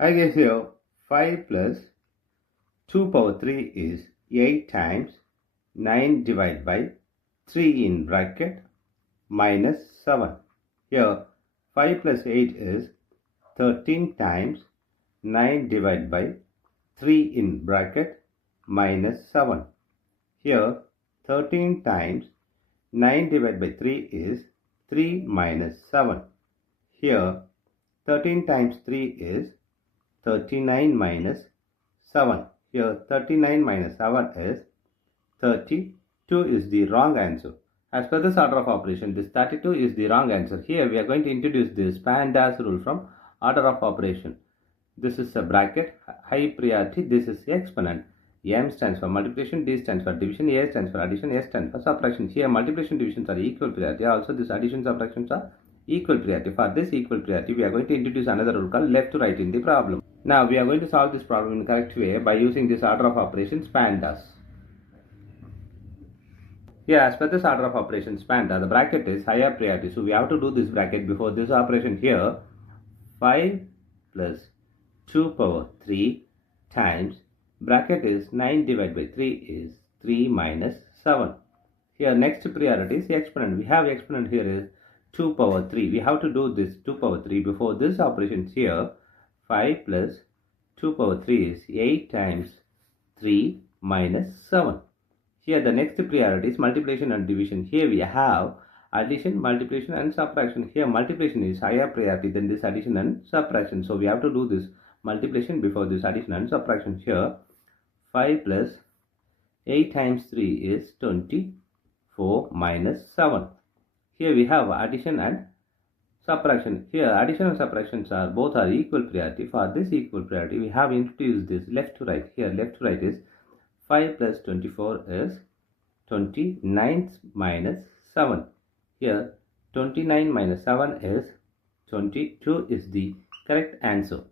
I guess here 5 plus 2 power 3 is 8 times 9 divided by 3 in bracket minus 7. Here 5 plus 8 is 13 times 9 divided by 3 in bracket minus 7. Here 13 times 9 divided by 3 is 3 minus 7. Here 13 times 3 is 39 minus 7. Here 39 minus 7 is 32 is the wrong answer. As per this order of operation, this 32 is the wrong answer. Here we are going to introduce this PEMDAS rule from order of operation. This is a bracket, high priority, this is exponent. M stands for multiplication, D stands for division, A stands for addition, S stands for subtraction. Here multiplication divisions are equal priority. Also this addition subtractions are equal priority. For this equal priority, we are going to introduce another rule called left to right in the problem. Now we are going to solve this problem in correct way by using this order of operations PEMDAS. Here as per this order of operations PEMDAS, the bracket is higher priority. So we have to do this bracket before this operation here. 5 plus 2 power 3 times bracket is 9 divided by 3 is 3 minus 7. Here next priority is exponent. We have exponent here is 2 power 3. We have to do this 2 power 3 before this operation here. 5 plus 2 power 3 is 8 times 3 minus 7. Here the next priority is multiplication and division. Here we have addition, multiplication and subtraction. Here multiplication is higher priority than this addition and subtraction. So we have to do this multiplication before this addition and subtraction. Here 5 plus 8 times 3 is 24 minus 7. Here we have addition and subtraction. Here addition and subtractions are both are equal priority. For this equal priority we have introduced this left to right. Here left to right is 5 plus 24 is 29 minus 7. Here 29 minus 7 is 22 is the correct answer.